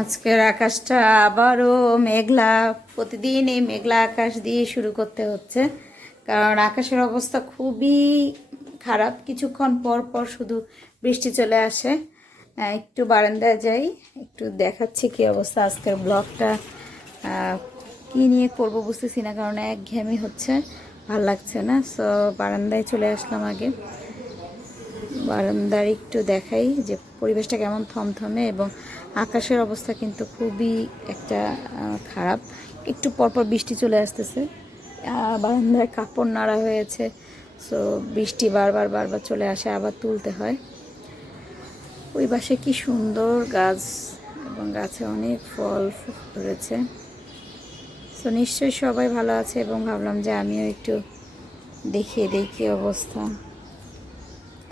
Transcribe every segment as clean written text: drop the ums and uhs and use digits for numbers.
আজকের আকাশটা আবারও মেঘলা। প্রতিদিন এই মেঘলা আকাশ দিয়ে শুরু করতে হচ্ছে, কারণ আকাশের অবস্থা খুবই খারাপ। কিছুক্ষণ পর পর শুধু বৃষ্টি চলে আসে। একটু বারান্দায় যাই, একটু দেখাচ্ছি কি অবস্থা। আজকের ব্লগটা কি নিয়ে করব বুঝতেছি না, কারণ একঘেয়েমি হচ্ছে, ভাল লাগছে না। সো বারান্দায় চলে আসলাম। আগে বারান্দার একটু দেখাই যে পরিবেশটা কেমন থমথমে, এবং আকাশের অবস্থা কিন্তু খুবই একটা খারাপ। একটু পরপর বৃষ্টি চলে আসতেছে, বারান্দায় কাপড় নাড়া হয়েছে। সো বৃষ্টি বারবার বারবার চলে আসে, আবার তুলতে হয়। ওই পাশে কি সুন্দর গাছ, এবং গাছে অনেক ফল ধরেছে। সো নিশ্চয়ই সবাই ভালো আছে, এবং ভাবলাম যে আমিও একটু দেখিয়ে দিই কী অবস্থা।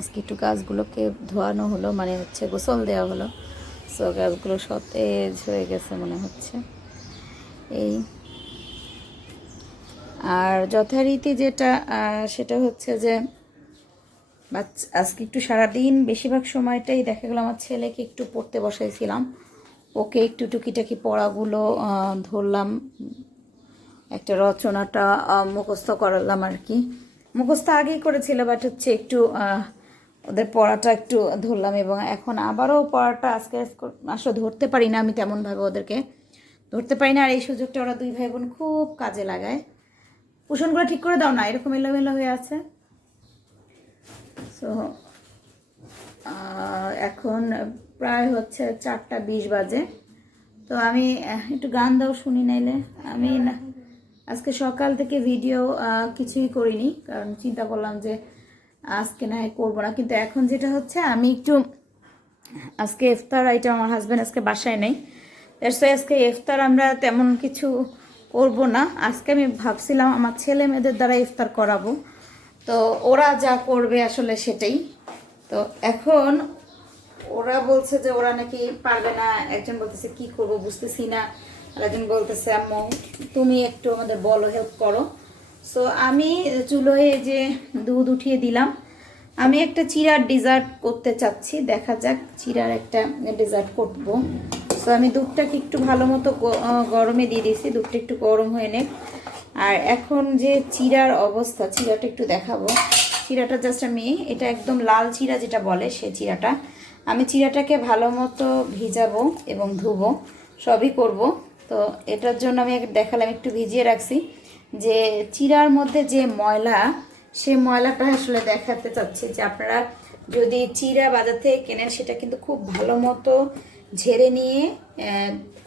আজকে একটু গাছগুলোকে ধোয়ানো হলো, মানে হচ্ছে গোসল দেওয়া হলো। সো গাছগুলো সতেজ হয়ে গেছে মনে হচ্ছে। এই আর যথারীতি যেটা সেটা হচ্ছে যে আজকে একটু সারাদিন বেশিরভাগ সময়টাই দেখা গেলো আমার ছেলেকে একটু পড়তে বসাইছিলাম। ওকে একটু টুকিটাকি পড়াগুলো ধরলাম, একটা রচনাটা মুখস্থ করালাম আর কি। মুখস্থ আগেই করেছিল, বাট হচ্ছে একটু ওদের পড়াটা একটু ধরলাম। এবং এখন আবারও পড়াটা আজকে আসলে ধরতে পারি না, আমি তেমনভাবে ওদেরকে ধরতে পারি না। আর এই সুযোগটা ওরা দুই ভাই বোন খুব কাজে লাগায়। কুশনগুলো ঠিক করে দাও না, এরকম এলোমেলো হয়ে আছে। সো এখন প্রায় হচ্ছে 4:20 বাজে। তো আমি একটু গান দাও শুনি, নাইলে আমি না আজকে সকাল থেকে ভিডিও কিছুই করিনি, কারণ চিন্তা করলাম যে আজকে না করবো না। কিন্তু এখন যেটা হচ্ছে, আমি একটু আজকে ইফতার আইটেম, আমার হাজব্যান্ড আজকে বাসায় নেই, আজকে ইফতার আমরা তেমন কিছু করব না। আজকে আমি ভাবছিলাম আমার ছেলে মেয়েদের দ্বারা ইফতার করাবো, তো ওরা যা করবে আসলে সেটাই। তো এখন ওরা বলছে যে ওরা নাকি পারবে না। একজন বলতেছে কি করব বুঝতেছি না, আর একজন বলতেছে আম্মু তুমি একটু আমাদের বলো, হেল্প করো। সো আমি চুলোয় যে দুধ উঠিয়ে দিলাম। আমি একটা চিড়ার ডেজার্ট করতে চাচ্ছি, দেখা যাক চিড়ার একটা ডেজার্ট করব। সো আমি দুধটাকে একটু ভালো মতো গরমে দিয়ে দিয়েছি, দুধটা একটু গরম হয়ে নে। আর এখন যে চিড়ার অবস্থা, চিড়াটা একটু দেখাবো। চিড়াটা জাস্ট আমি, এটা একদম লাল চিড়া যেটা বলে সে চিড়াটা, আমি চিড়াটাকে ভালো মতো ভিজাবো এবং ধুবো, সবই করব। তো এটার জন্য আমি দেখালাম, একটু ভিজিয়ে রাখছি যে চিড়ার মধ্যে যে ময়লা, সে ময়লাটা আসলে দেখাতে চাচ্ছি যে আপনারা যদি চিড়া বাজার থেকে কেনেন, সেটা কিন্তু খুব ভালো মতো ঝেড়ে নিয়ে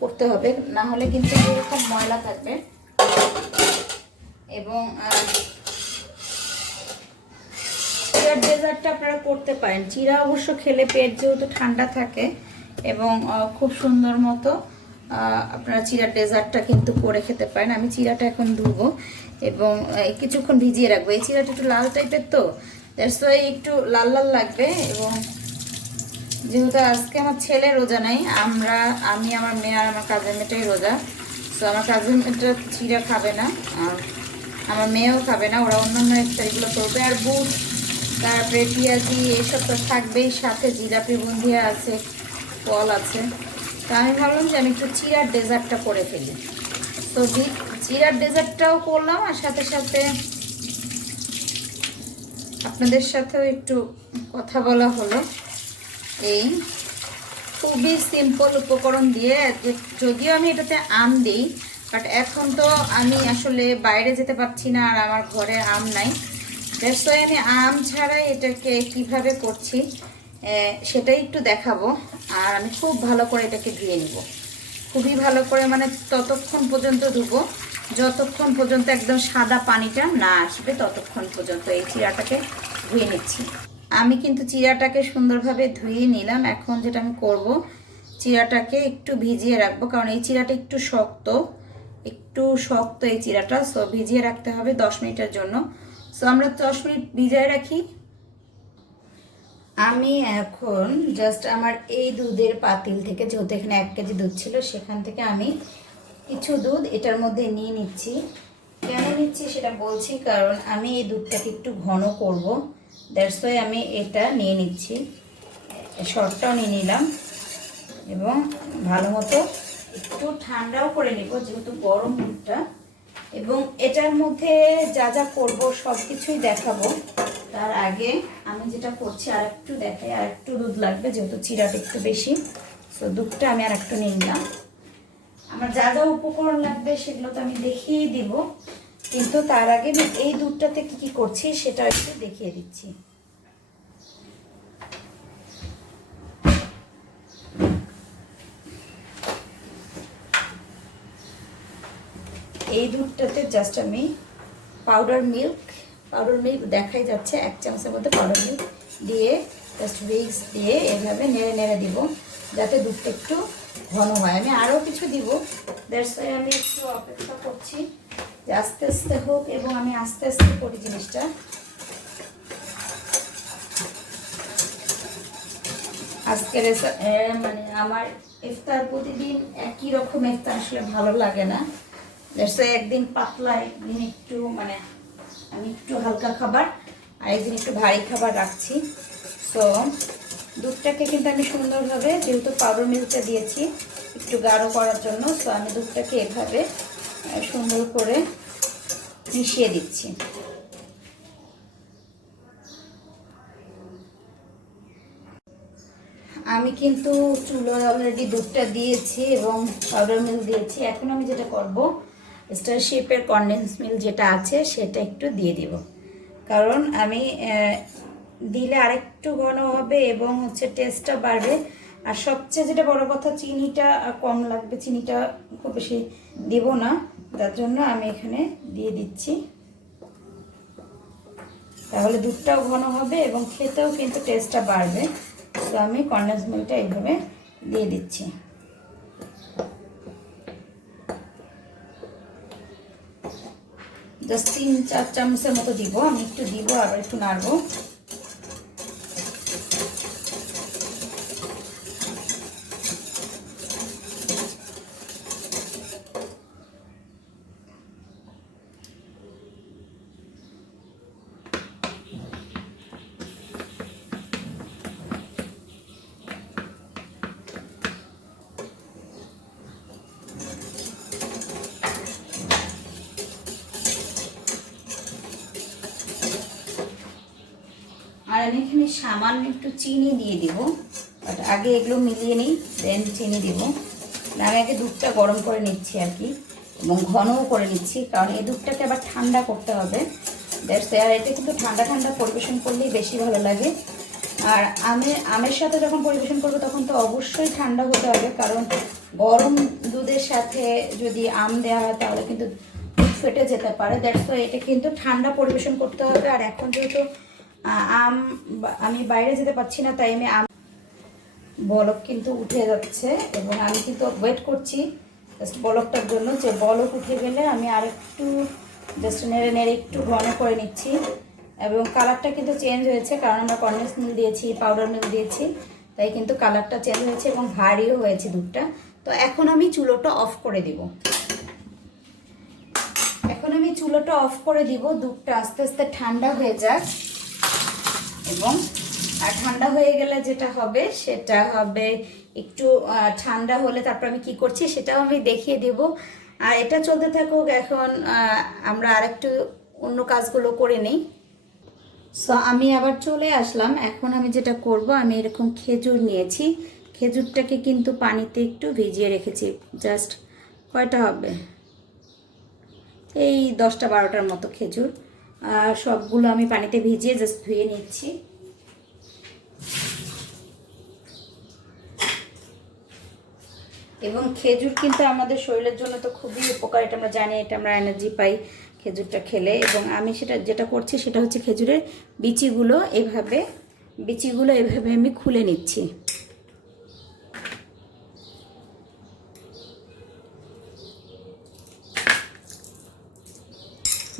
করতে হবে, না হলে কিন্তু এরকম ময়লা থাকবে। এবং চিড়ার ডেজার্টটা আপনারা করতে পারেন। চিড়া অবশ্য খেলে পেট যেহেতু ঠান্ডা থাকে, এবং খুব সুন্দর মতো আপনারা চিড়ার ডেজার্টটা কিন্তু করে খেতে পারেন। আমি চিড়াটা এখন ধুবো এবং কিছুক্ষণ ভিজিয়ে রাখবো। এই চিড়াটা একটু লাল টাইপের, তো দ্যাটস ওয়াই একটু লাল লাল লাগবে। এবং যেহেতু আজকে আমার ছেলে রোজা নাই, আমি আমার মেয়ে আর আমার কাজের মেয়েটাই রোজা। তো আমার কাজের মেয়েটা চিড়া খাবে না, আর আমার মেয়েও খাবে না, ওরা অন্যান্য ইফতারিগুলো করবে। আর বুট, তারপরে পেঁয়াজি, এইসব তো থাকবেই, সাথে জিলাপি বুন্দিয়া আছে, ফল আছে। তো আমি ভাবলাম যে আমি একটু চিড়ার ডেজার্টটা করে ফেলি। তো চিড়ার ডেজার্টটাও করলাম, আর সাথে সাথে আপনাদের সাথেও একটু কথা বলা হলো। এই খুবই সিম্পল উপকরণ দিয়ে, যদিও আমি এটাতে আম দিই, বাট এখন তো আমি আসলে বাইরে যেতে পারছি না, আর আমার ঘরে আম নাই। দ্যাটস ওয়াই আমি আম ছাড়াই এটাকে কিভাবে করছি সেটাই একটু দেখাবো। আর আমি খুব ভালো করে এটাকে ধুয়ে নিব, খুবই ভালো করে, মানে ততক্ষণ পর্যন্ত ধুবো যতক্ষণ পর্যন্ত একদম সাদা পানিটা না আসবে, ততক্ষণ পর্যন্ত এই চিড়াটাকে ধুয়ে নিচ্ছি। আমি কিন্তু চিড়াটাকে সুন্দরভাবে ধুয়ে নিলাম। এখন যেটা আমি করব, চিড়াটাকে একটু ভিজিয়ে রাখবো, কারণ এই চিড়াটা একটু শক্ত এই চিড়াটা। সো ভিজিয়ে রাখতে হবে 10 মিনিটের জন্য। সো আমরা 10 মিনিট ভিজিয়ে রাখি। আমি এখন জাস্ট আমার এই দুধের পাতিল থেকে, যেহেতু এখানে 1 কেজি দুধ ছিল, সেখান থেকে আমি কিছু দুধ এটার মধ্যে নিয়ে নিচ্ছি। কেন নিচ্ছি সেটা বলছি, কারণ আমি এই দুধটাকে একটু ঘন করব, দ্যাটস ওয়াই আমি এটা নিয়ে নিচ্ছি। শর্টটাও নিয়ে নিলাম। এবং ভালো মতো একটু ঠান্ডাও করে নিব, যেহেতু গরম দুধটা। এবং এটার মধ্যে যা যা করব সব কিছুই দেখাবো। তার আগে আমি যেটা করছি আর একটু দেখাই, আর একটু দুধ লাগবে, যেহেতু চিরাটা একটু বেশি। সো দুধটা আমি আর একটু নিয়ে নিলাম। আমার যা যা উপকরণ লাগবে সেগুলো তো আমি দেখিয়ে দিব, কিন্তু তার আগে আমি এই দুধটাতে কি কি করছি সেটা একটু দেখিয়ে দিচ্ছি। এই দুধটাতে জাস্ট আমি পাউডার মিল্ক দেখাই যাচ্ছে 1 চামচের মধ্যে পাউডার মিল্ক দিয়ে জাস্ট উইক্স দিয়ে এভাবে নেড়ে নেড়ে দিব, যাতে দুধটা একটু ঘন হয়। আমি আরও কিছু দিব, দ্যাটস ওয়াই আমি একটু অপেক্ষা করছি যে আস্তে আস্তে হোক, এবং আমি আস্তে আস্তে করি জিনিসটা। আজকের মানে আমার ইফতার প্রতিদিন একই রকম ইফতার আসলে ভালো লাগে না। একদিন পাতলা, একদিন একটু মানে আমি একটু হালকা খাবার, আর একদিন একটু ভারী খাবার রাখছি। তো দুধটাকে কিন্তু আমি সুন্দরভাবে, যেহেতু পাউডার মিল্কটা দিয়েছি একটু গাঢ় করার জন্য, তো আমি দুধটাকে এভাবে সুন্দর করে মিশিয়ে দিচ্ছি। আমি কিন্তু চুলোয় অলরেডি দুধটা দিয়েছি এবং পাউডার মিল্ক দিয়েছি। এখন আমি যেটা করব, স্টার শেপের কনডেন্স মিল্ক যেটা আছে সেটা একটু দিয়ে দিব, কারণ আমি দিলে আরেকটু ঘন হবে এবং হচ্ছে টেস্টটা বাড়বে। আর সবচেয়ে যেটা বড় কথা, চিনিটা কম লাগবে, চিনিটা খুব বেশি দিব না, তার জন্য আমি এখানে দিয়ে দিচ্ছি। তাহলে দুধটাও ঘন হবে এবং খেতেও কিন্তু টেস্টটা বাড়বে। তো আমি কনডেন্স মিল্কটা এইভাবে দিয়ে দিচ্ছি। জাস্ট 3-4 চামচের মতো দিব, আমি একটু দিব আবার একটু নাড়বো। আর আমি এখানে সামান্য একটু চিনি দিয়ে দিব, বাট আগে এগুলো মিলিয়ে নিই, দেন চিনি দিব। আমি আগে দুধটা গরম করে নিচ্ছি আর কি, এবং ঘনও করে নিচ্ছি, কারণ এই দুধটাকে আবার ঠান্ডা করতে হবে। আর এটা কিন্তু ঠান্ডা ঠান্ডা পরিবেশন করলেই বেশি ভালো লাগে। আর আমের সাথে যখন পরিবেশন করবো তখন তো অবশ্যই ঠান্ডা হতে হবে, কারণ গরম দুধের সাথে যদি আম দেওয়া হয় তাহলে কিন্তু দুধ ফেটে যেতে পারে। দ্যাটস ওয়াই এটা কিন্তু ঠান্ডা পরিবেশন করতে হবে। আর এখন যেহেতু আমি বাইরে যেতে পারছি না, তাই আমি বলক কিন্তু উঠে যাচ্ছে, এবং আমি কিন্তু ওয়েট করছি জাস্ট বলকটার জন্য, যে বলক উঠে গেলে আমি আর একটু জাস্ট নেড়ে নেড়ে একটু ঘন করে নিচ্ছি। এবং কালারটা কিন্তু চেঞ্জ হয়েছে, কারণ আমরা কনডেন্স মিল্ক দিয়েছি, পাউডার মিল্ক দিয়েছি, তাই কিন্তু কালারটা চেঞ্জ হয়েছে এবং ভারীও হয়েছে দুধটা। তো এখন আমি চুলোটা অফ করে দিব। দুধটা আস্তে আস্তে ঠান্ডা হয়ে যাক, এবং ঠান্ডা হয়ে গেলে যেটা হবে সেটা হবে একটু ঠান্ডা হলে তারপর আমি কি করছি সেটাও আমি দেখিয়ে দেব। আর এটা চলতে থাকুক, এখন আমরা আরেকটু অন্য কাজগুলো করে নিই। সো আমি আবার চলে আসলাম। এখন আমি যেটা করব, আমি এরকম খেজুর নিয়েছি, খেজুরটাকে কিন্তু পানিতে একটু ভিজিয়ে রেখেছি। জাস্ট কয়টা হবে, এই 10টা-12টার মতো খেজুর। সবগুলো আমি পানিতে ভিজিয়ে জাস্ট ধুয়ে নিচ্ছি। এবং খেজুর কিন্তু আমাদের শরীরের জন্য তো খুবই উপকার, এটা আমরা জানি, এটা আমরা এনার্জি পাই খেজুরটা খেলে। এবং আমি যেটা করছি সেটা হচ্ছে খেজুরের বিচিগুলো এভাবে আমি খুলে নিচ্ছি।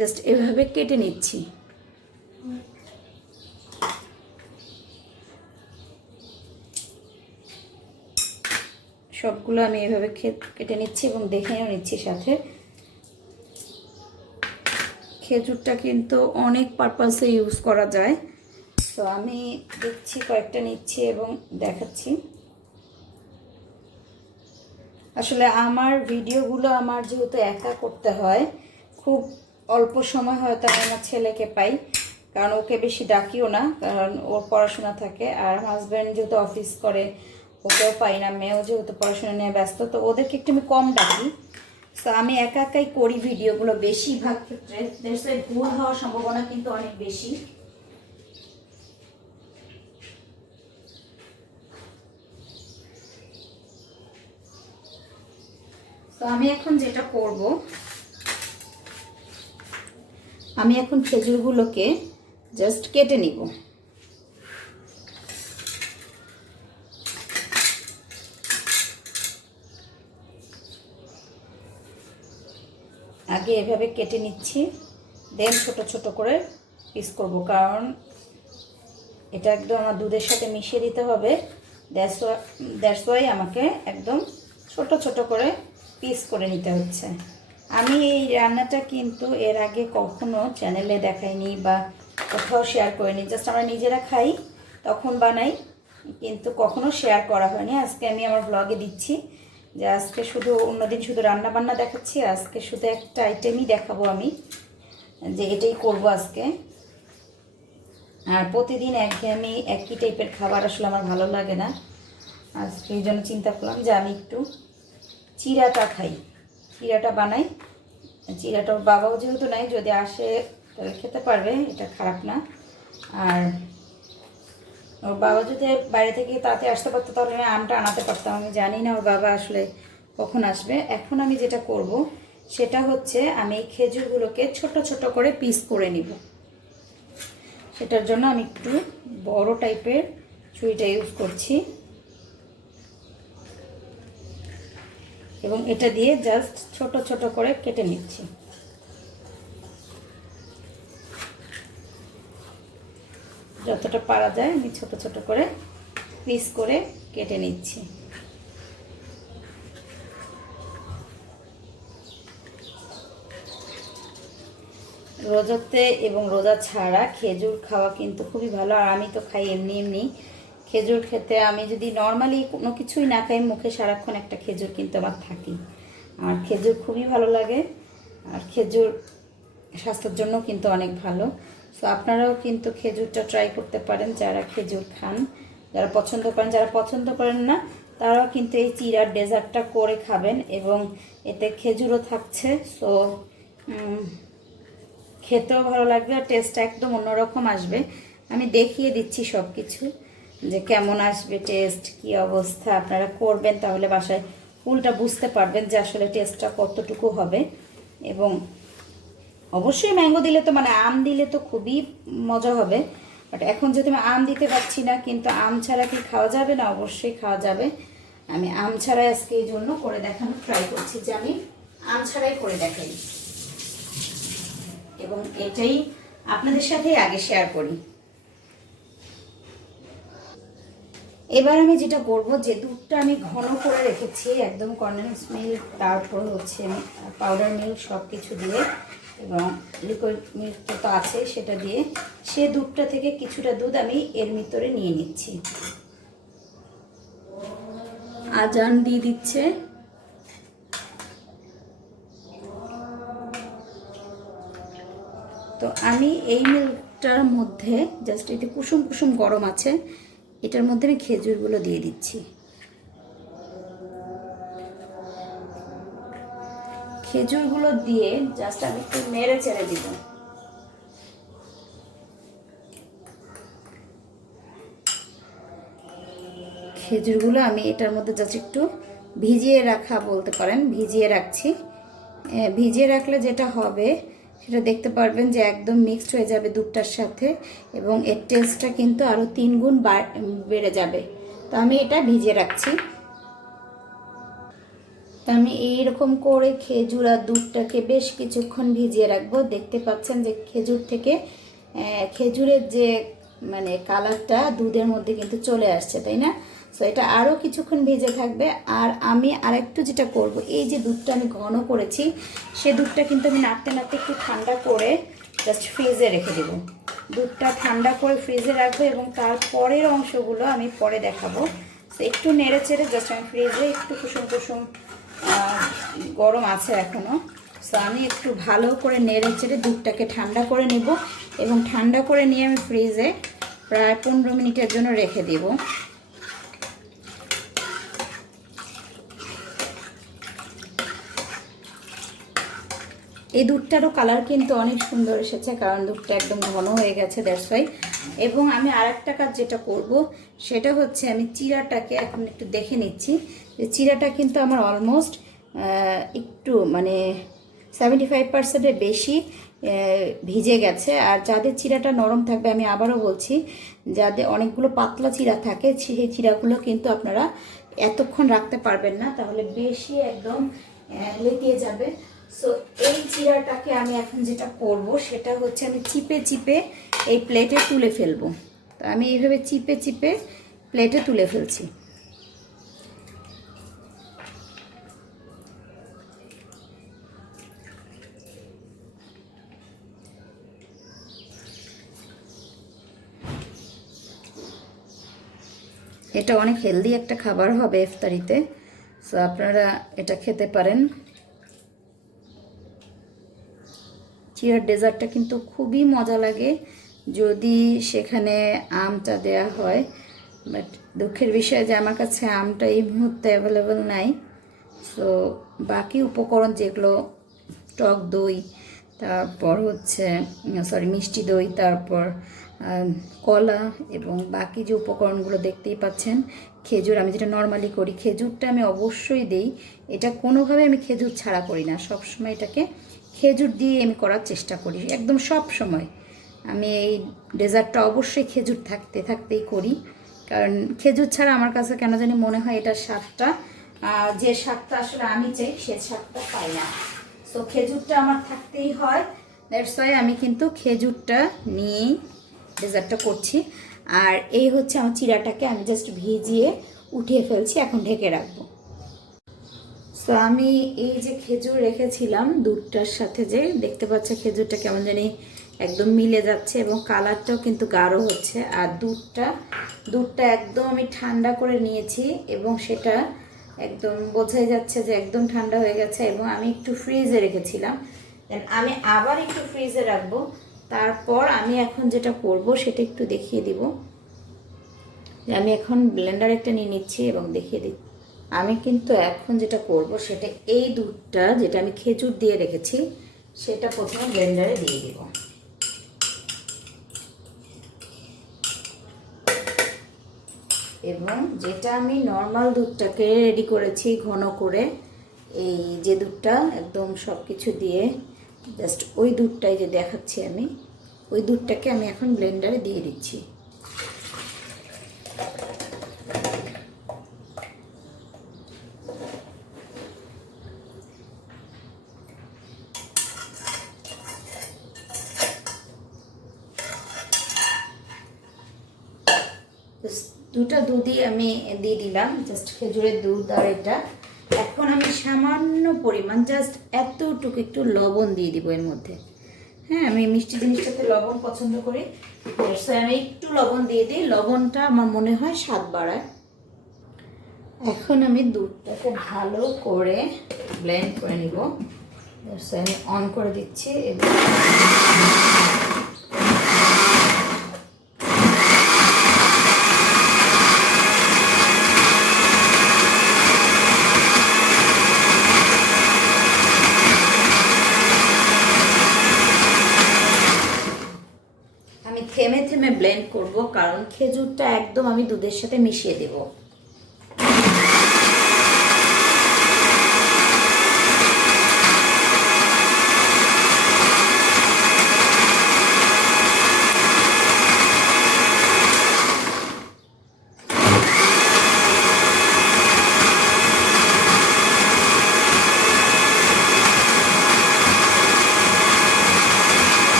জাস্ট এভাবে কেটে নিচ্ছি। সবগুলো আমি এভাবে কেটে নিচ্ছি এবং দেখেও নিচ্ছি সাথে। খেজুরটা কিন্তু অনেক পারপাসে ইউজ করা যায়। তো আমি দেখছি, কয়েকটা নিচ্ছি এবং দেখাচ্ছি। আসলে আমার ভিডিওগুলো আমার যেহেতু একা করতে হয়, খুব অল্প সময় হয়তো আমি আমার ছেলেকে পাই, কারণ ওকে বেশি ডাকিও না, কারণ ওর পড়াশোনা থাকে। আর হাজব্যান্ড যেহেতু অফিস করে, ওকেও পাই না। মেয়েও যেহেতু পড়াশোনা নিয়ে ব্যস্ত, তো ওদেরকে একটু আমি কম ডাকি। তো আমি একা একাই করি ভিডিওগুলো বেশিরভাগ ক্ষেত্রে। ভুল হওয়ার সম্ভাবনা কিন্তু অনেক বেশি। তো আমি এখন যেটা করব, আমি এখন খেজুরগুলোকে জাস্ট কেটে নিব। আগে এভাবে কেটে নিচ্ছি, দেন ছোট ছোট করে পিস করব, কারণ এটা একদম আমার দুধের সাথে মিশিয়ে দিতে হবে। দ্যাটস ওয়াই আমাকে একদম ছোট ছোট করে পিস করে নিতে হচ্ছে। আমি এই রান্নাটা কিন্তু এর আগে কখনো চ্যানেলে দেখাইনি বা কোথাও শেয়ার করিনি। জাস্ট আমরা নিজেরা খাই, তখন বানাই, কিন্তু কখনো শেয়ার করা হয়নি। আজকে আমি আমার ব্লগে দিচ্ছি যে আজকে শুধু, অন্যদিন শুধু রান্না বান্না দেখাচ্ছি, আজকে শুধু একটা আইটেমই দেখাবো আমি, যে এটাই করব আজকে। আর প্রতিদিন একঘেয়েমি একই টাইপের খাবার আসলে আমার ভালো লাগে না। আজকে এই জন্য চিন্তা করলাম যে আমি একটু চিড়াটা খাই, চিড়াটা বানাই। চিড়াটা ওর বাবাও যেহেতু নাই, যদি আসে তাহলে খেতে পারবে, এটা খারাপ না। আর ওর বাবা যদি বাইরে থেকে তাতে আসতে পারতো তাহলে আমি আমটা আনাতে পারতাম। আমি জানি না ওর বাবা আসলে কখন আসবে। এখন আমি যেটা করব সেটা হচ্ছে, আমি এই খেজুরগুলোকে ছোট ছোট করে পিস করে নিব। সেটার জন্য আমি একটু বড় টাইপের ছুরিটা ইউজ করছি, এবং এটা দিয়ে জাস্ট ছোট ছোট করে কেটে নিচ্ছি। যতটা পারা যায় আমি ছোট ছোট করে পিস করে কেটে নিচ্ছি। রোজাতে এবং রোজা ছাড়া খেজুর খাওয়া কিন্তু খুবই ভালো। আর আমি তো খাই এমনি এমনি। খেজুর খেতে আমি যদি নর্মালি কোনো কিছুই না খাই, মুখে সারাক্ষণ একটা খেজুর কিন্তু আমার থাকি। আর খেজুর খুবই ভালো লাগে, আর খেজুর স্বাস্থ্যের জন্য কিন্তু অনেক ভালো। সো আপনারাও কিন্তু খেজুরটা ট্রাই করতে পারেন, যারা খেজুর খান, যারা পছন্দ করেন। যারা পছন্দ করেন না তারাও কিন্তু এই চিড়ার ডেজার্টটা করে খাবেন, এবং এতে খেজুরও থাকছে। সো খেতেও ভালো লাগবে, আর টেস্টটা একদম অন্যরকম আসবে। আমি দেখিয়ে দিচ্ছি সব কিছু যে কেমন আসবে টেস্ট, কি অবস্থা। আপনারা করবেন তাহলে বাসায় ফুলটা বুঝতে পারবেন যে আসলে টেস্টটা কতটুকু হবে। এবং অবশ্যই ম্যাঙ্গো দিলে তো, মানে আম দিলে তো খুবই মজা হবে। বাট এখন যেহেতু আমি আম দিতে পারছি না, কিন্তু আম ছাড়া কি খাওয়া যাবে না? অবশ্যই খাওয়া যাবে। আমি আম ছাড়াই আজকে এই জন্য করে দেখানোর ট্রাই করছি, যে আমি আম ছাড়াই করে দেখাই, এবং এটাই আপনাদের সাথে আগে শেয়ার করি। এবার আমি যেটা করব, যে দুধটা আমি ঘন করে রেখেছি, একদম কনডেন্স মিল্ক, তারপর হচ্ছে পাউডার মিল্ক, সব কিছু দিয়ে, এবং লিকুইড মিল্ক তো আছে সেটা দিয়ে, সে দুধটা থেকে কিছুটা দুধ আমি এর ভিতরে নিয়ে নিচ্ছি। আজান দিয়ে দিচ্ছে, তো আমি এই মিল্কটার মধ্যে জাস্ট, এতে কুসুম কুসুম গরম আছে, এটার মধ্যে আমি খেজুরগুলো দিয়ে দিচ্ছি। খেজুরগুলো দিয়ে জাস্ট আমি একটু নেড়ে চেড়ে দিব। খেজুরগুলো আমি এটার মধ্যে জাস্ট একটু ভিজিয়ে রাখা বলতে পারেন, ভিজিয়ে রাখছি। ভিজিয়ে রাখলে যেটা হবে সেটা দেখতে পারবেন যে একদম মিক্সড হয়ে যাবে দুধটার সাথে, এবং এর টেস্টটা কিন্তু আরও 3 গুণ বেড়ে যাবে। তো আমি এটা ভিজিয়ে রাখছি। তো আমি এইরকম করে খেজুর আর দুধটাকে বেশ কিছুক্ষণ ভিজিয়ে রাখবো। দেখতে পাচ্ছেন যে খেজুর থেকে খেজুরের যে মানে কালারটা দুধের মধ্যে কিন্তু চলে আসছে, তাই না? সো এটা আরও কিছুক্ষণ ভিজে থাকবে। আর আমি আরেকটু যেটা করব, এই যে দুধটা আমি ঘন করেছি, সে দুধটা কিন্তু আমি নাড়তে নাড়তে একটু ঠান্ডা করে জাস্ট ফ্রিজে রেখে দেবো। দুধটা ঠান্ডা করে ফ্রিজে রাখবো, এবং তারপরের অংশগুলো আমি পরে দেখাবো। তো একটু নেড়ে চেড়ে জাস্ট আমি ফ্রিজে একটু কুসুম কুসুম গরম আছে এখনও। সো আমি একটু ভালো করে নেড়ে চেড়ে দুধটাকে ঠান্ডা করে নেব এবং ঠান্ডা করে নিয়ে আমি ফ্রিজে প্রায় 15 মিনিটের জন্য রেখে দেব। এই দুধটারও কালার কিন্তু অনেক সুন্দর এসেছে, কারণ দুধটা একদম ঘন হয়ে গেছে, দ্যাটস ওয়াই। এবং আমি আরেকটা কাজ যেটা করব সেটা হচ্ছে আমি চিরাটাকে এখন একটু দেখে নিচ্ছি যে চিরাটা কিন্তু আমার অলমোস্ট একটু মানে 75%-এর বেশি ভিজে গেছে। আর যাদের চিরাটা নরম থাকবে, আমি আবারও বলছি, যাদের অনেকগুলো পাতলা চিরা থাকে সেই চিরাগুলো কিন্তু আপনারা এতক্ষণ রাখতে পারবেন না, তাহলে বেশি একদম লেটিয়ে যাবে। সো এই চিরাটাকে আমি এখন যেটা করব সেটা হচ্ছে আমি চিপে চিপে এই প্লেটে তুলে ফেলবো। তো আমি এইভাবে চিপে চিপে প্লেটে তুলে ফেলছি। এটা অনেক হেলদি একটা খাবার হবে ইফতারিতে, সো আপনারা এটা খেতে পারেন। চিয়ার ডেজার্টটা কিন্তু খুবই মজা লাগে যদি সেখানে আমটা দেয়া হয়, বাট দুঃখের বিষয় যে আমার কাছে আমটা এই মুহূর্তে অ্যাভেলেবেল নাই। সো বাকি উপকরণ যেগুলো টক দই, তারপর হচ্ছে মিষ্টি দই, তারপর কলা এবং বাকি যে উপকরণগুলো দেখতেই পাচ্ছেন, খেজুর, আমি যেটা নর্মালি করি খেজুরটা আমি অবশ্যই দেই। এটা কোনোভাবে আমি খেজুর ছাড়া করি না, সবসময় এটাকে খেজুর দিয়ে আমি করার চেষ্টা করি, একদম সব সময়। আমি এই ডেজার্টটা অবশ্যই খেজুর থাকতেই করি, কারণ খেজুর ছাড়া আমার কাছে কেন জানি মনে হয় এটার স্বাদটা, যে স্বাদটা আসলে আমি চাই সে স্বাদটা পাই না। সো খেজুরটা আমার থাকতেই হয়, দ্যাটস ওয়াই আমি কিন্তু খেজুরটা নিয়েই ডেজার্টটা করছি। আর এই হচ্ছে আমার চিরাটাকে আমি জাস্ট ভিজিয়ে উঠিয়ে ফেলছি, এখন ঢেকে রাখবো। সো আমি এই যে খেজুর রেখেছিলাম দুধটার সাথে, যে দেখতে পাচ্ছে খেজুরটা কেমন জানি একদম মিলে যাচ্ছে এবং কালারটাও কিন্তু গাঢ় হচ্ছে। আর দুধটা একদম আমি ঠান্ডা করে নিয়েছি এবং সেটা একদম বোঝাই যাচ্ছে যে একদম ঠান্ডা হয়ে গেছে। এবং আমি একটু ফ্রিজে রেখেছিলাম, দেন আমি আবার একটু ফ্রিজে রাখবো। তারপর আমি এখন যেটা করব সেটা একটু দেখিয়ে দিব। আমি এখন ব্লেন্ডার একটা নিয়ে নিচ্ছি এবং দেখিয়ে দিচ্ছি। আমি কিন্তু এখন যেটা করব সেটা এই দুধটা যেটা আমি খেজুর দিয়ে রেখেছি সেটা প্রথমে ব্লেন্ডারে দিয়ে দিব। এবং যেটা আমি নর্মাল দুধটাকে রেডি করেছি ঘন করে, এই যে দুধটা একদম সব কিছু দিয়ে জাস্ট ওই দুধটাই যে দেখাচ্ছি আমি, ওই দুধটাকে আমি এখন ব্লেন্ডারে দিয়ে দিচ্ছি। দুটা দুধই আমি দিয়ে দিলাম, জাস্ট খেজুরের দুধ আর এটা। এখন আমি সামান্য পরিমাণ জাস্ট এতটুকু একটু লবণ দিয়ে দিব এর মধ্যে। হ্যাঁ, আমি মিষ্টি জিনিসটাতে লবণ পছন্দ করি, আমি একটু লবণ দিয়ে দিই, লবণটা আমার মনে হয় স্বাদ বাড়ায়। এখন আমি দুধটাকে ভালো করে ব্লেন্ড করে নিব, আমি অন করে দিচ্ছি। এবং থেমে থেমে ব্লেন্ড করব, কারণ খেজুরটা একদম আমি দুধের সাথে মিশিয়ে দেব।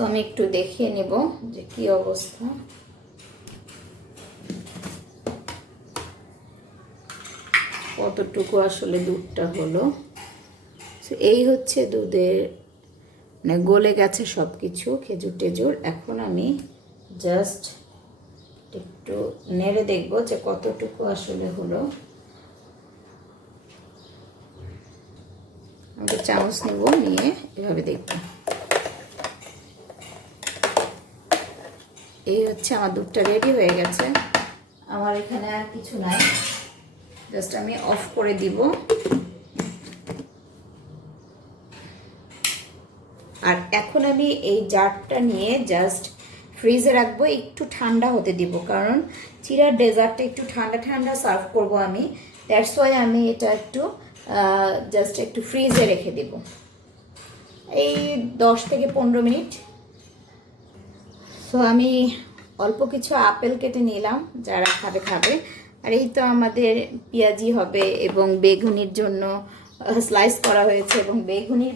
তো আমি একটু দেখিয়ে নেব যে কি অবস্থা। কতটুকু আসলে দুধটা হলো। এই হচ্ছে দুধের, মানে গলে গেছে সব কিছু, খেজুর টেজুর। এখন আমি জাস্ট একটু নেড়ে দেখব যে কতটুকু আসলে হলো। আমি চামচ নেব, নিয়ে এভাবে দেখব। এই হচ্ছে আমার দুধটা রেডি হয়ে গেছে। আমার এখানে আর কিছু নাই, জাস্ট আমি অফ করে দিব। আর এখন আমি এই জারটা নিয়ে জাস্ট ফ্রিজে রাখবো, একটু ঠান্ডা হতে দিব, কারণ চিড়ার ডেজার্টটা একটু ঠান্ডা ঠান্ডা সার্ভ করব আমি। দ্যাটস ওয়াই আমি এটা একটু জাস্ট একটু ফ্রিজে রেখে দেব এই 10 থেকে 15 মিনিট। সো আমি অল্প কিছু আপেল কেটে নিলাম, যারা খাবে খাবে। আর এই তো আমাদের পেঁয়াজি হবে এবং বেগুনির জন্য স্লাইস করা হয়েছে, এবং বেগুনির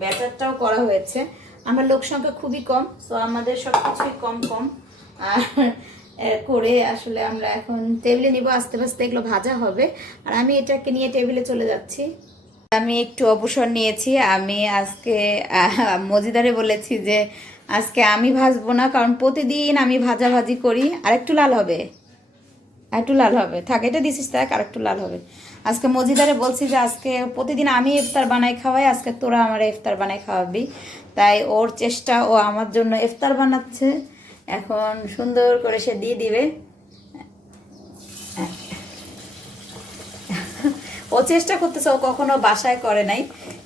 ব্যাটারটাও করা হয়েছে। আমার লোক সংখ্যা খুবই কম, সো আমাদের সব কিছুই কম কম আর করে আসলে আমরা এখন টেবিলে নিব। আস্তে আস্তে এগুলো ভাজা হবে, আর আমি এটাকে নিয়ে টেবিলে চলে যাচ্ছি। আমি একটু অবসর নিয়েছি। আমি আজকে মজিদারে বলেছি যে আজকে আমি ভাজবো না, কারণ প্রতিদিন আমি ভাজাভাজি করি। আর একটু লাল হবে, একটু লাল হবে, থাক, এটা দিছিস থাক, আর একটু লাল হবে। আজকে মজিদারে বলছি যে আজকে প্রতিদিন আমি ইফতার বানাই খাওয়াই, আজকে তোরা আমার ইফতার বানাই খাওয়াবি। তাই ওর চেষ্টা, ও আমার জন্য ইফতার বানাচ্ছে। এখন সুন্দর করে সে দিয়ে দিবে। ও চেষ্টা করতেছে, ও কখনো বাসায় করে নাই,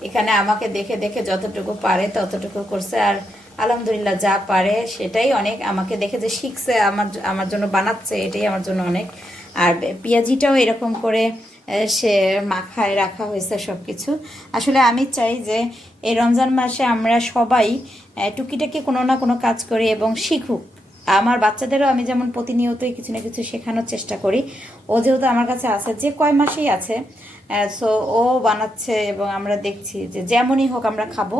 এখানে আমাকে দেখে দেখে যতটুকু পারে ততটুকু করছে। আর আলহামদুলিল্লাহ যা পারে সেটাই অনেক। আমাকে দেখে যে শিখছে, আমার জন্য বানাচ্ছে, এটাই আমার জন্য অনেক। আর পেঁয়াজিটাও এরকম করে সে মাখায় রাখা হয়েছে সব কিছু। আসলে আমি চাই যে এই রমজান মাসে আমরা সবাই টুকিটাকি কোনো না কোনো কাজ করি এবং শিখুক। আমার বাচ্চাদেরও আমি যেমন প্রতিনিয়তই কিছু না কিছু শেখানোর চেষ্টা করি। ও যেহেতু আমার কাছে আছে, যে কয় মাসেই আছে, সো ও বানাচ্ছে এবং আমরা দেখছি যে যেমনই হোক আমরা খাবো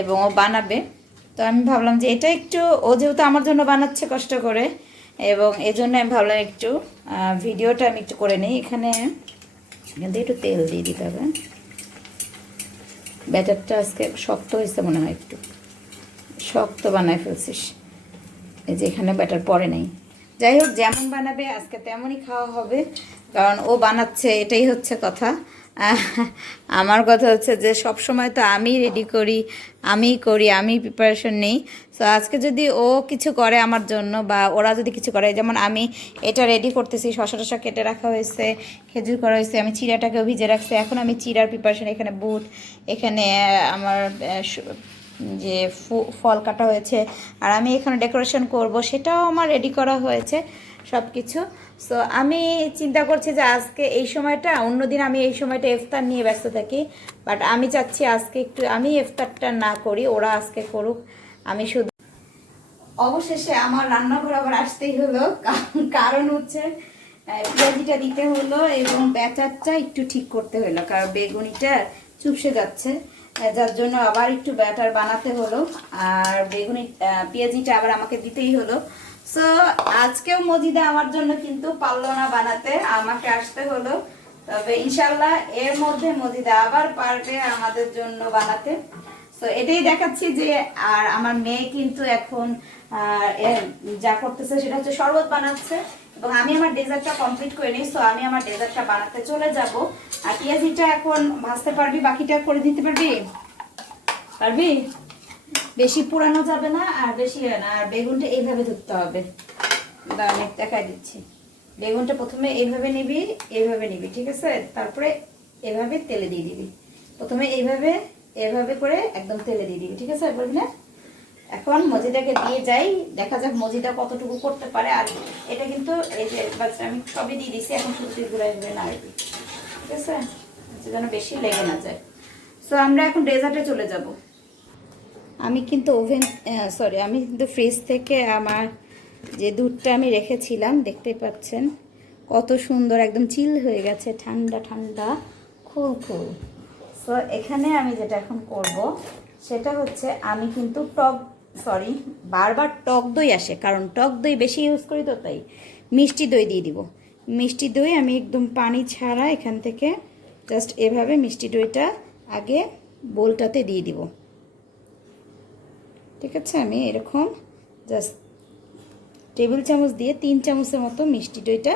এবং ও বানাবে। তো আমি ভাবলাম যে এটা একটু, ও যেহেতু আমার জন্য বানাচ্ছে কষ্ট করে, এবং এই জন্য আমি ভাবলাম একটু ভিডিওটা আমি একটু করে নিই। এখানে একটু তেল দিয়ে দিতে হবে। ব্যাটারটা আজকে শক্ত হয়েছে মনে হয়, একটু শক্ত বানায় ফেলছিস। এই যে এখানে ব্যাটার পড়ে নাই। যাই হোক, যেমন বানাবে আজকে তেমনই খাওয়া হবে, কারণ ও বানাচ্ছে, এটাই হচ্ছে কথা। আমার কথা হচ্ছে যে সব সময় তো আমি রেডি করি, আমি প্রিপারেশন নেই। সো আজকে যদি ও কিছু করে আমার জন্য, বা ওরা যদি কিছু করে, যেমন আমি এটা রেডি করতেছি, শসা টসা কেটে রাখা হয়েছে, খেজুর করা হয়েছে, আমি চিড়াটাকেও ভিজে রাখছি। এখন আমি চিড়ার প্রিপারেশন, এখানে বুট, এখানে আমার যে ফল কাটা হয়েছে, আর আমি এখানে ডেকোরেশন করব, সেটাও আমার রেডি করা হয়েছে সব কিছু। সো আমি চিন্তা করছি যে আজকে এই সময়টা, অন্যদিন আমি এই সময়টা ইফতার নিয়ে ব্যস্ত থাকি, বাট আমি চাচ্ছি আজকে একটু আমি ইফতারটা না করি, ওরা আজকে করুক, আমি শুধু। অবশেষে আমার রান্নাঘর আবার আসতেই হলো, কারণ হচ্ছে পেঁয়াজিটা দিতে হলো এবং ব্যাটারটা একটু ঠিক করতে হলো, কারণ বেগুনিটা চুপসে যাচ্ছে, যার জন্য আবার একটু ব্যাটার বানাতে হলো। আর পেঁয়াজিটা আবার আমাকে দিতেই হলো। সো আজকেও মজিদা আমার জন্য কিন্তু পারলো না বানাতে, আমাকে আসতে হলো। তবে ইনশাল্লাহ এর মধ্যে মজিদা আবার পারবে আমাদের জন্য বানাতে। সো এটাই দেখাচ্ছি যে, আর আমার মেয়ে কিন্তু এখন যা করতেছে সেটা হচ্ছে শরবত বানাচ্ছে, এবং আমি আমার ডেজার্টটা কমপ্লিট করে নিই। সো আমি আমার ডেজার্টটা বানাতে চলে যাব। আর পেঁয়াজিটা এখন ভাজতে পারবি, বাকিটা করে দিতে পারবি? পারবি? বেশি পুরানো যাবে না আর বেশি হয় না। আর বেগুনটা এইভাবে ধরতে হবে, আমি দেখাই দিচ্ছি। বেগুনটা প্রথমে এইভাবে নিবি, ঠিক আছে? তারপরে এভাবে তেলে দিয়ে দিবি, প্রথমে এইভাবে করে একদম তেলে দিয়ে দিবি, ঠিক আছে? বলবি না? এখন মজিদাকে দিয়ে যাই, দেখা যাক মজিদা কতটুকু করতে পারে। আর এটা কিন্তু এই যে আমি সবই দিয়ে দিছি, এখন শুধু ঘুরাই ঘুরে নাড়বি, ঠিক আছে, যেন বেশি লেগে না যায়। সো আমরা এখন ডেজার্টে চলে যাব। আমি কিন্তু আমি কিন্তু ফ্রিজ থেকে আমার যে দুধটা আমি রেখেছিলাম, দেখতে পাচ্ছেন কত সুন্দর একদম চিল হয়ে গেছে, ঠান্ডা ঠান্ডা, খুব। সো এখানে আমি যেটা এখন করব সেটা হচ্ছে, আমি কিন্তু বারবার টক দই আসে, কারণ টক দই বেশি ইউজ করি, তো তাই মিষ্টি দই দিয়ে দিব। মিষ্টি দই আমি একদম পানি ছাড়া এখান থেকে জাস্ট এভাবে মিষ্টি দইটা আগে বোলটাতে দিয়ে দিব। ঠিক আছে, আমি এরকম জাস্ট টেবিল চামচ দিয়ে 3 চামচের মতো মিষ্টি দইটা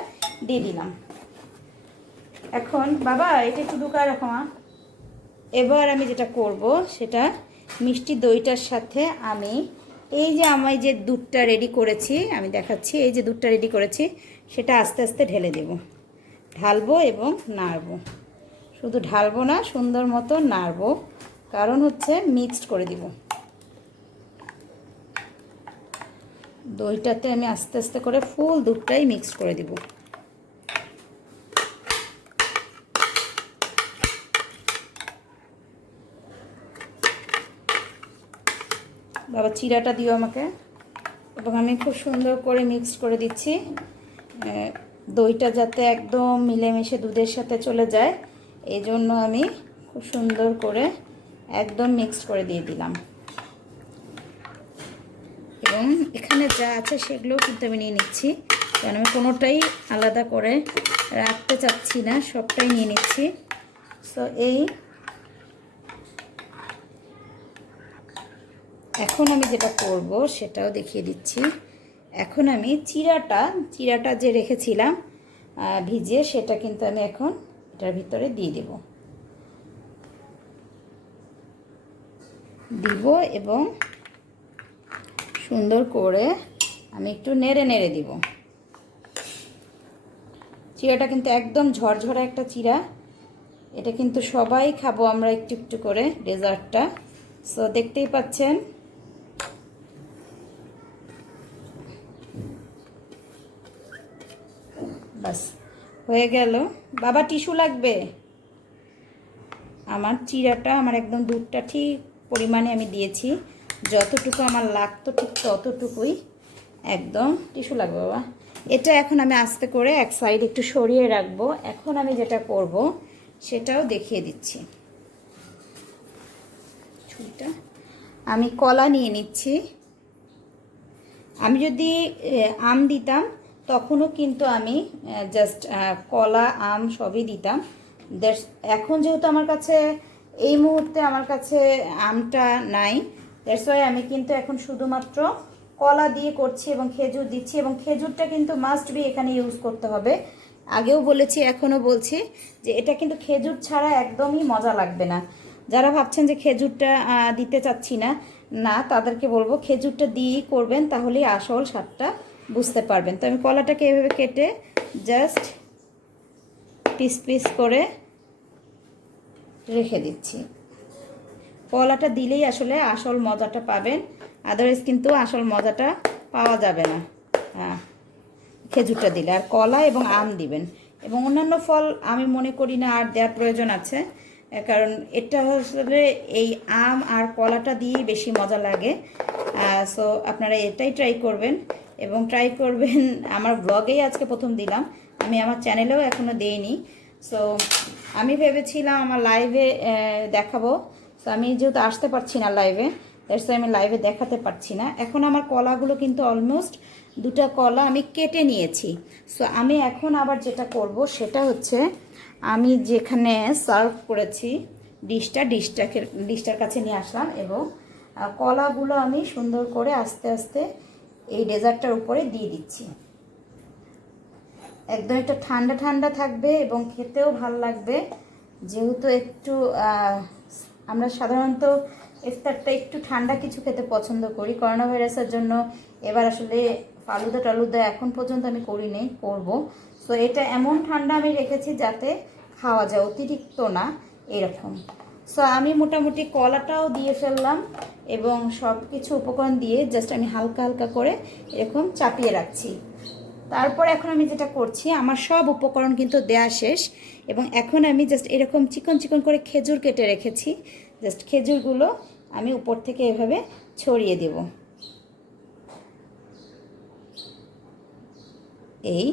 দিয়ে দিলাম। এখন বাবা এটা একটু ঢুকায় রাখো মা। এবার আমি যেটা করব সেটা মিষ্টি দইটার সাথে আমি এই যে আমি যে দুধটা রেডি করেছি, আমি দেখাচ্ছি, এই যে দুধটা রেডি করেছি সেটা আস্তে আস্তে ঢেলে দেব। ঢালবো এবং নাড়বো, শুধু ঢালবো না, সুন্দর মতো নাড়বো, কারণ হচ্ছে মিক্সড করে দিব। দইটাতে আমি আস্তে আস্তে করে ফুল দুধটাই মিক্স করে দিব। বাবা চিরাটা দিও আমাকে। এবং আমি খুব সুন্দর করে মিক্স করে দিচ্ছি, দইটা যাতে একদম মিলেমিশে দুধের সাথে চলে যায়, এই জন্য আমি খুব সুন্দর করে একদম মিক্স করে দিয়ে দিলাম। এবং এখানে যা আছে সেগুলোও কিন্তু আমি নিয়ে নিচ্ছি, কারণ আমি কোনোটাই আলাদা করে রাখতে চাচ্ছি না, সবটাই নিয়ে নিচ্ছি। সো এই এখন আমি যেটা করব সেটাও দেখিয়ে দিচ্ছি। এখন আমি চিরাটা যে রেখেছিলাম ভিজিয়ে, সেটা কিন্তু আমি এখন এটার ভিতরে দিয়ে দেব এবং সুন্দর করে আমি একটু নেড়ে নেড়ে দিব। চিরাটা কিন্তু একদম ঝরঝরা একটা চিরা, এটা কিন্তু সবাই খাবো আমরা একটু একটু করে ডেজার্টটা। সো দেখতেই পাচ্ছেন বাস হয়ে গেল। বাবা টিস্যু লাগবে। আমার চিরাটা আমার একদম দুধটা ঠিক পরিমাণে আমি দিয়েছি, যতটুকু আমার লাগতো ঠিক ততটুকুই, একদম টিস্যু লাগবে বাবা। এটা এখন আমি আস্তে করে এক সাইড একটু সরিয়ে রাখবো। এখন আমি যেটা করব সেটাও দেখিয়ে দিচ্ছি। ছুরিটা আমি কলা নিয়ে নিচ্ছি। আমি যদি আম দিতাম তখনও কিন্তু আমি জাস্ট কলা আম সবই দিতাম। এখন যেহেতু আমার কাছে এই মুহূর্তে আমার কাছে আমটা নাই, দ্যাটস ওয়াই আমি কিন্তু এখন শুধুমাত্র কলা দিয়ে করছি এবং খেজুর দিচ্ছি। এবং খেজুরটা কিন্তু মাস্ট বি এখানে ইউজ করতে হবে। আগেও বলেছি, এখনও বলছি যে এটা কিন্তু খেজুর ছাড়া একদমই মজা লাগবে না। যারা ভাবছেন যে খেজুরটা দিতে চাচ্ছি না, না, তাদেরকে বলবো খেজুরটা দিয়েই করবেন, তাহলেই আসল স্বাদটা বুঝতে পারবেন। তো আমি কলাটাকে এভাবে কেটে জাস্ট পিস পিস করে রেখে দিচ্ছি। কলাটা দিলেই আসলে আসল মজাটা পাবেন, আদারওয়াইজ কিন্তু আসল মজাটা পাওয়া যাবে না খেজুরটা দিলে। আর কলা এবং আম দিবেন, এবং অন্যান্য ফল আমি মনে করি না আর দেওয়ার প্রয়োজন আছে, কারণ এটা আসলে এই আম আর কলাটা দিয়েই বেশি মজা লাগে। সো আপনারা এটাই ট্রাই করবেন এবং ট্রাই করবেন। আমার ব্লগেই আজকে প্রথম দিলাম, আমি আমার চ্যানেলেও এখনও দেইনি। সো আমি ভেবেছিলাম আমার লাইভে দেখাবো, সো আমি যেহেতু আসতে পারছি না লাইভে, দ্যাটস আমি লাইভে দেখাতে পারছি না। এখন আমার কলাগুলো কিন্তু অলমোস্ট 2টা কলা আমি কেটে নিয়েছি। সো আমি এখন আবার যেটা করব সেটা হচ্ছে, আমি যেখানে সার্ভ করেছি ডিশটার কাছে নিয়ে আসলাম এবং কলাগুলো আমি সুন্দর করে আস্তে আস্তে এই ডেজার্টটার উপরে দিয়ে দিচ্ছি। একদম একটা ঠান্ডা ঠান্ডা থাকবে এবং খেতেও ভালো লাগবে। যেহেতু একটু আমরা সাধারণত ইফতারটা একটু ঠান্ডা কিছু খেতে পছন্দ করি, করোনা ভাইরাসের জন্য এবার আসলে ফালুদা টালুদা এখন পর্যন্ত আমি করিনি, করব। সো এটা এমন ঠান্ডা আমি রেখেছি যাতে খাওয়া যায়, অতিরিক্ত না, এরকম। সো আমি মোটামুটি কলাটাও দিয়ে ফেললাম এবং সব কিছু উপকরণ দিয়ে জাস্ট আমি হালকা হালকা করে এরকম চাপিয়ে রাখছি। তারপর এখন আমি যেটা করছি, আমার সব উপকরণ কিন্তু দেয়া শেষ এবং এখন আমি জাস্ট এরকম চিকন চিকন করে খেজুর কেটে রেখেছি, জাস্ট খেজুরগুলো আমি উপর থেকে এভাবে ছড়িয়ে দেব। এই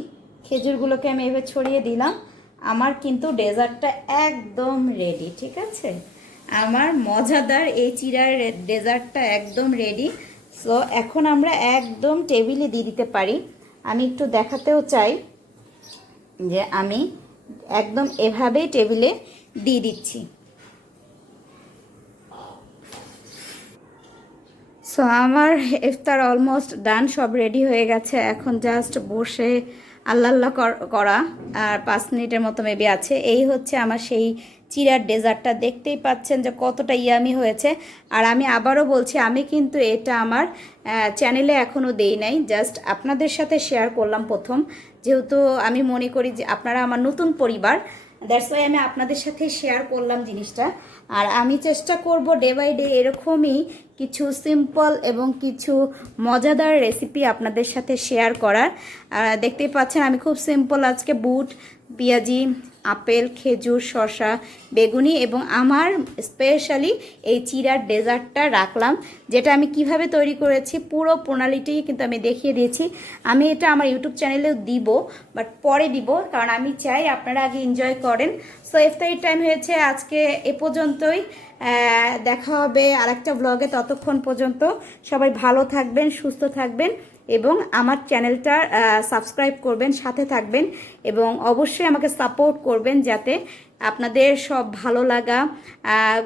খেজুরগুলোকে আমি এভাবে ছড়িয়ে দিলাম। আমার কিন্তু ডেজার্টটা একদম রেডি। ঠিক আছে, আমার মজাদার এই চিড়ার ডেজার্টটা একদম রেডি। সো এখন আমরা একদম টেবিলে দিয়ে দিতে পারি। আমি একটু দেখাতেও চাই, যে আমি একদম এভাবেই টেবিলে দিয়ে দিচ্ছি। সো আমার ইফতার অলমোস্ট ডান, সব রেডি হয়ে গেছে। এখন জাস্ট বসে আল্লাহ আল্লাহ করা, আর 5 মিনিটের মতো মেবি আছে। এই হচ্ছে আমার সেই চিড়ার ডেজার্টটা, দেখতেই পাচ্ছেন যে কতটা ইয়ামি হয়েছে। আর আমি আবারও বলছি, আমি কিন্তু এটা আমার চ্যানেলে এখনও দেই নাই, জাস্ট আপনাদের সাথে শেয়ার করলাম প্রথম, যেহেতু আমি মনে করি যে আপনারা আমার নতুন পরিবার, দ্যাটস ওয়াই আমি আপনাদের সাথে শেয়ার করলাম জিনিসটা। আর আমি চেষ্টা করব ডে বাই ডে এরকমই কিছু সিম্পল এবং কিছু মজাদার রেসিপি আপনাদের সাথে শেয়ার করার। দেখতেই পাচ্ছেন আমি খুব সিম্পল আজকে বুট, পেঁয়াজি, আপেল, খেজুর, শসা, বেগুনি এবং আমার স্পেশালি এই চিড়ার ডেজার্টটা রাখলাম, যেটা আমি কিভাবে তৈরি করেছি পুরো প্রণালীটি কিন্তু আমি দেখিয়ে দিয়েছি। আমি এটা আমার ইউটিউব চ্যানেলেও দিব, বাট পরে দিব, কারণ আমি চাই আপনারা আগে এনজয় করেন। সো ইফতারির টাইম হয়েছে আজকে এ পর্যন্তই। দেখা হবে আরেকটা ব্লগে, ততক্ষণ পর্যন্ত সবাই ভালো থাকবেন, সুস্থ থাকবেন এবং আমার চ্যানেলটা সাবস্ক্রাইব করবেন, সাথে থাকবেন এবং অবশ্যই আমাকে সাপোর্ট করবেন, যাতে আপনাদের সব ভালো লাগা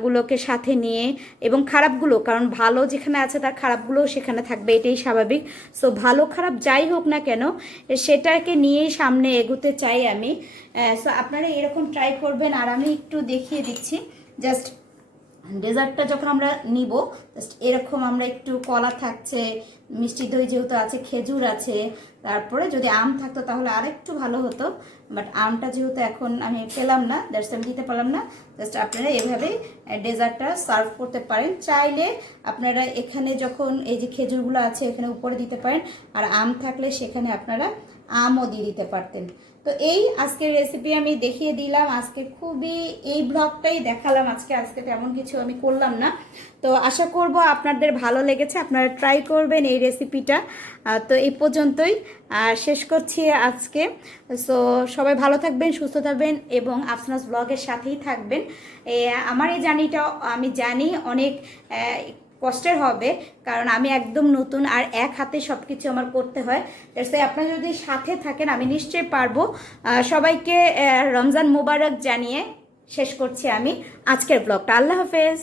গুলোকে সাথে নিয়ে, এবং খারাপগুলো, কারণ ভালো যেখানে আছে তার খারাপগুলোও সেখানে থাকবে, এটাই স্বাভাবিক। সো ভালো খারাপ যাই হোক না কেন, সেটাকে নিয়েই সামনে এগোতে চাই আমি। সো আপনারা এরকম ট্রাই করবেন। আর আমি একটু দেখিয়ে দিচ্ছি, জাস্ট ডেজার্টটা যখন আমরা নিব, জাস্ট এরকম আমরা একটু কলা থাকছে, মিষ্টি দই যেহেতু আছে, খেজুর আছে, তারপরে যদি আম থাকতো তাহলে আরেকটু ভালো হতো, বাট আমটা যেহেতু এখন আমি পেলাম না, দ্যাটস আমি দিতে পারলাম না। জাস্ট আপনারা এভাবেই ডেজার্টটা সার্ভ করতে পারেন। চাইলে আপনারা এখানে যখন এই যে খেজুরগুলো আছে এখানে উপরে দিতে পারেন, আর আম থাকলে সেখানে আপনারা আমও দিয়ে দিতে পারতেন। তো এই আজকের রেসিপি আমি দেখিয়ে দিলাম, আজকে খুবই এই ব্লগটাই দেখালাম আজকে তেমন কিছু আমি করলাম না। তো আশা করব আপনাদের ভালো লেগেছে, আপনারা ট্রাই করবেন এই রেসিপিটা। তো এই পর্যন্তই শেষ করছি আজকে। সো সবাই ভালো থাকবেন, সুস্থ থাকবেন এবং আফসানাস ব্লগের সাথেই থাকবেন। আমার এই জার্নিটা আমি জানি অনেক কষ্টের হবে, কারণ আমি একদম নতুন আর এক হাতে সব কিছু আমার করতে হয়। তাই আপনারা যদি সাথে থাকেন আমি নিশ্চয়ই পারবো। সবাইকে রমজান মোবারক জানিয়ে শেষ করছি আমি আজকের ব্লগটা। আল্লাহ হাফেজ।